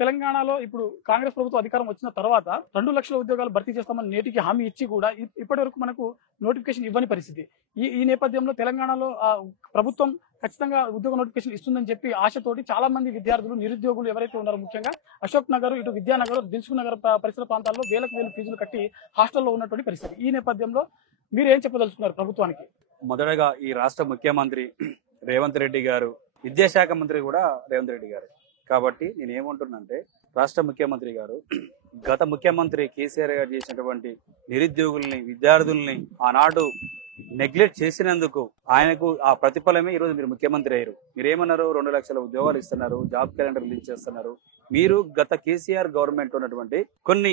తెలంగాణలో ఇప్పుడు కాంగ్రెస్ ప్రభుత్వం అధికారం వచ్చిన తర్వాత 2 లక్షల ఉద్యోగాలు భర్తీ చేస్తామని నేటికి హామీ ఇచ్చి కూడా ఇప్పటి వరకు మనకు నోటిఫికేషన్ ఇవ్వని పరిస్థితి. ఈ నేపథ్యంలో తెలంగాణలో ప్రభుత్వం ఖచ్చితంగా ఉద్యోగ నోటిఫికేషన్ ఇస్తుందని చెప్పి ఆశతోటి చాలా మంది విద్యార్థులు, నిరుద్యోగులు ఎవరైతే ఉన్నారో ముఖ్యంగా అశోక్ నగర్, ఇటు విద్యానగర్, దిల్సుఖ్ నగర్ పరిసర ప్రాంతాల్లో వేలకు వేలు ఫీజులు కట్టి హాస్టల్లో ఉన్నటువంటి పరిస్థితి. ఈ నేపథ్యంలో మీరు ఏం చెప్పదలుచుకున్నారు ప్రభుత్వానికి? మొదటగా ఈ రాష్ట్ర ముఖ్యమంత్రి రేవంత్ రెడ్డి గారు, విద్యాశాఖ మంత్రి కూడా రేవంత్ రెడ్డి గారు. కాబట్టి నేనేమంటున్నానంటే, రాష్ట్ర ముఖ్యమంత్రి గారు గత ముఖ్యమంత్రి కేసీఆర్ గారు చేసినటువంటి నిరుద్యోగుల్ని, విద్యార్థుల్ని ఆనాడు నెగ్లెక్ట్ చేసినందుకు ఆయనకు ఆ ప్రతిఫలమే ఈరోజు మీరు ముఖ్యమంత్రి అయ్యారు. మీరేమన్నారు, 2 లక్షల ఉద్యోగాలు ఇస్తున్నారు, జాబ్ క్యాలెండర్ రిలీజ్ చేస్తున్నారు. మీరు గత కేసీఆర్ గవర్నమెంట్ ఉన్నటువంటి కొన్ని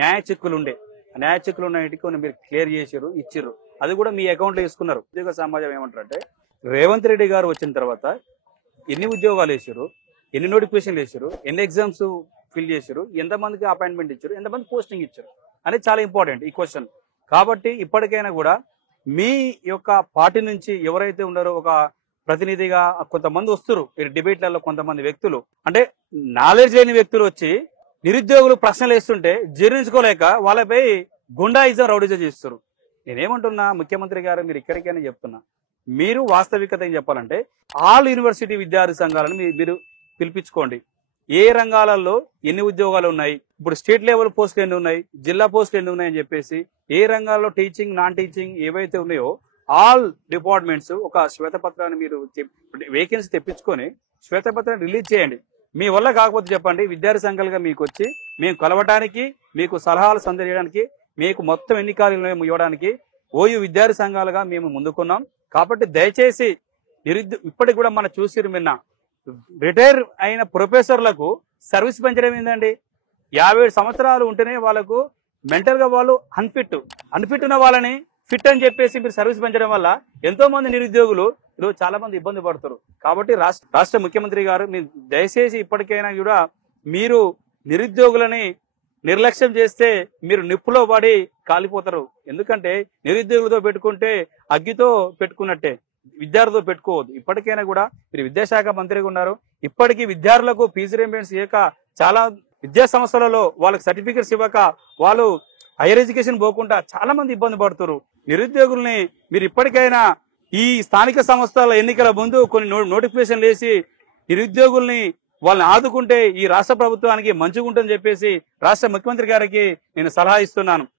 న్యాయ చిక్కులు ఉండే, న్యాయ చిక్కులు ఉన్నటికి కొన్ని మీరు క్లియర్ చేసారు, ఇచ్చిర్రు. అది కూడా మీ అకౌంట్ లో తీసుకున్నారు. ఉద్యోగ సమాజం ఏమంటారంటే, రేవంత్ రెడ్డి గారు వచ్చిన తర్వాత ఎన్ని ఉద్యోగాలు వేసారు, ఎన్ని నోటిఫికేషన్లు వేసారు, ఎన్ని ఎగ్జామ్స్ ఫిల్ చేశారు, ఎంతమందికి అపాయింట్మెంట్ ఇచ్చారు, ఎంతమంది పోస్టింగ్ ఇచ్చారు అనేది చాలా ఇంపార్టెంట్ ఈ క్వశ్చన్. కాబట్టి ఇప్పటికైనా కూడా మీ యొక్క పార్టీ నుంచి ఎవరైతే ఉన్నారో ఒక ప్రతినిధిగా కొంతమంది వస్తారు మీరు డిబేట్లలో, కొంతమంది వ్యక్తులు అంటే నాలెడ్జ్ లేని వ్యక్తులు వచ్చి నిరుద్యోగులు ప్రశ్నలు వేస్తుంటే జీర్ణించుకోలేక వాళ్ళపై గుండాయిజం, రౌడిజం చేస్తారు. నేనేమంటున్నా, ముఖ్యమంత్రి గారు మీరు ఇక్కడికైనా చెప్తున్నా, మీరు వాస్తవికత ఏం చెప్పాలంటే ఆల్ యూనివర్సిటీ విద్యార్థి సంఘాలను మీరు పిలిపించుకోండి. ఏ రంగాలలో ఎన్ని ఉద్యోగాలు ఉన్నాయి, ఇప్పుడు స్టేట్ లెవెల్ పోస్టులు ఎన్ని ఉన్నాయి, జిల్లా పోస్టులు ఎన్ని ఉన్నాయని చెప్పేసి, ఏ రంగాల్లో టీచింగ్, నాన్ టీచింగ్ ఏవైతే ఉన్నాయో ఆల్ డిపార్ట్మెంట్స్ ఒక శ్వేతపత్రాన్ని మీరు వేకెన్సీ తెప్పించుకొని శ్వేతపత్రాన్ని రిలీజ్ చేయండి. మీ వల్ల కాకపోతే చెప్పండి, విద్యార్థి సంఘాలుగా మీకు వచ్చి మేము కలవటానికి, మీకు సలహాలు సందర్శించడానికి, మీకు మొత్తం ఎన్ని ఖాళీలు ఇవ్వడానికి ఓయూ విద్యార్థి సంఘాలుగా మేము ముందుకున్నాం. కాబట్టి దయచేసి ఇప్పటికి కూడా మనం చూసిరు, నిన్న రిటైర్ అయిన ప్రొఫెసర్లకు సర్వీస్ పెంచడం ఏందండి? 57 సంవత్సరాలు ఉంటేనే వాళ్ళకు మెంటల్ గా వాళ్ళు అన్ఫిట్ ఉన్న వాళ్ళని ఫిట్ అని చెప్పేసి మీరు సర్వీస్ పెంచడం వల్ల ఎంతో మంది నిరుద్యోగులు ఈరోజు చాలా మంది ఇబ్బంది పడుతారు. కాబట్టి రాష్ట్ర ముఖ్యమంత్రి గారు మీరు దయచేసి ఇప్పటికైనా కూడా మీరు నిరుద్యోగులని నిర్లక్ష్యం చేస్తే మీరు నిప్పులో పడి కాలిపోతారు. ఎందుకంటే నిరుద్యోగులతో పెట్టుకుంటే అగ్గితో పెట్టుకున్నట్టే, విద్యార్థులతో పెట్టుకోవద్దు. ఇప్పటికైనా కూడా మీరు విద్యాశాఖ మంత్రిగా ఉన్నారు. ఇప్పటికీ విద్యార్థులకు ఫీజు రీయింబర్స్మెంట్ చేయక, చాలా విద్యా సంస్థలలో వాళ్ళకి సర్టిఫికెట్స్ ఇవ్వక, వాళ్ళు హైయర్ ఎడ్యుకేషన్ పోకుండా చాలా మంది ఇబ్బంది పడుతున్నారు. నిరుద్యోగుల్ని మీరు ఇప్పటికైనా ఈ స్థానిక సంస్థల ఎన్నికల ముందు కొన్ని నోటిఫికేషన్లు వేసి నిరుద్యోగుల్ని వాళ్ళని ఆదుకుంటే ఈ రాష్ట్ర ప్రభుత్వానికి మంచిగా ఉంటుందని చెప్పేసి రాష్ట్ర ముఖ్యమంత్రి గారికి నేను సలహా ఇస్తున్నాను.